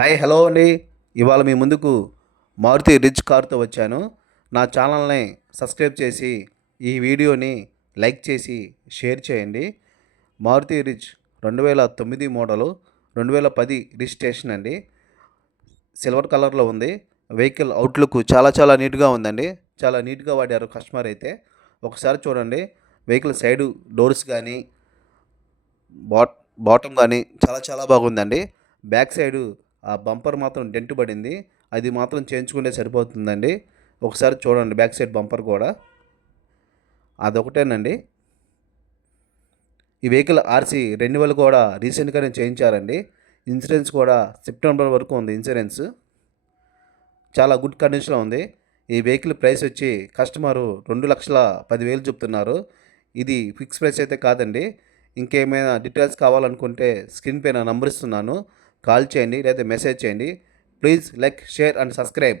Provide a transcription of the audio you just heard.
Hi hello అండి. ఇవాళ మీ ముందుకు మారుతి రిచ్ కార్తో వచ్చాను. నా ఛానల్ని సబ్స్క్రైబ్ చేసి ఈ వీడియోని లైక్ చేసి షేర్ చేయండి. మారుతి రిచ్ రెండు వేల తొమ్మిది మోడలు రెండు వేల పది రిజిస్ట్రేషన్ అండి. సిల్వర్ కలర్లో ఉంది. వెహికల్ అవుట్లుక్ చాలా చాలా నీట్గా ఉందండి. చాలా నీట్గా వాడారు కస్టమర్ అయితే. ఒకసారి చూడండి. వెహికల్ సైడ్ డోర్స్ కానీ బాట్ బాటమ్ కానీ చాలా చాలా బాగుందండి. బ్యాక్ సైడు ఆ బంపర్ మాత్రం డెంట్ పడింది. అది మాత్రం చేయించుకుంటే సరిపోతుందండి. ఒకసారి చూడండి బ్యాక్ సైడ్ బంపర్ కూడా. అదొకటేనండి. ఈ వెహికల్ ఆర్సీ రెన్యువల్ కూడా రీసెంట్గానే చేయించారండి. ఇన్సూరెన్స్ కూడా సెప్టెంబర్ వరకు ఉంది ఇన్సూరెన్స్. చాలా గుడ్ కండిషన్లో ఉంది. ఈ వెహికల్ ప్రైస్ వచ్చి కస్టమరు రెండు లక్షల పదివేలు చెప్తున్నారు. ఇది ఫిక్స్ ప్రైస్ అయితే కాదండి. ఇంకేమైనా డీటెయిల్స్ కావాలనుకుంటే స్క్రీన్ పైన నంబర్ ఇస్తున్నాను. కాల్ చేయండి లేదా మెసేజ్ చేయండి. Please like share and subscribe.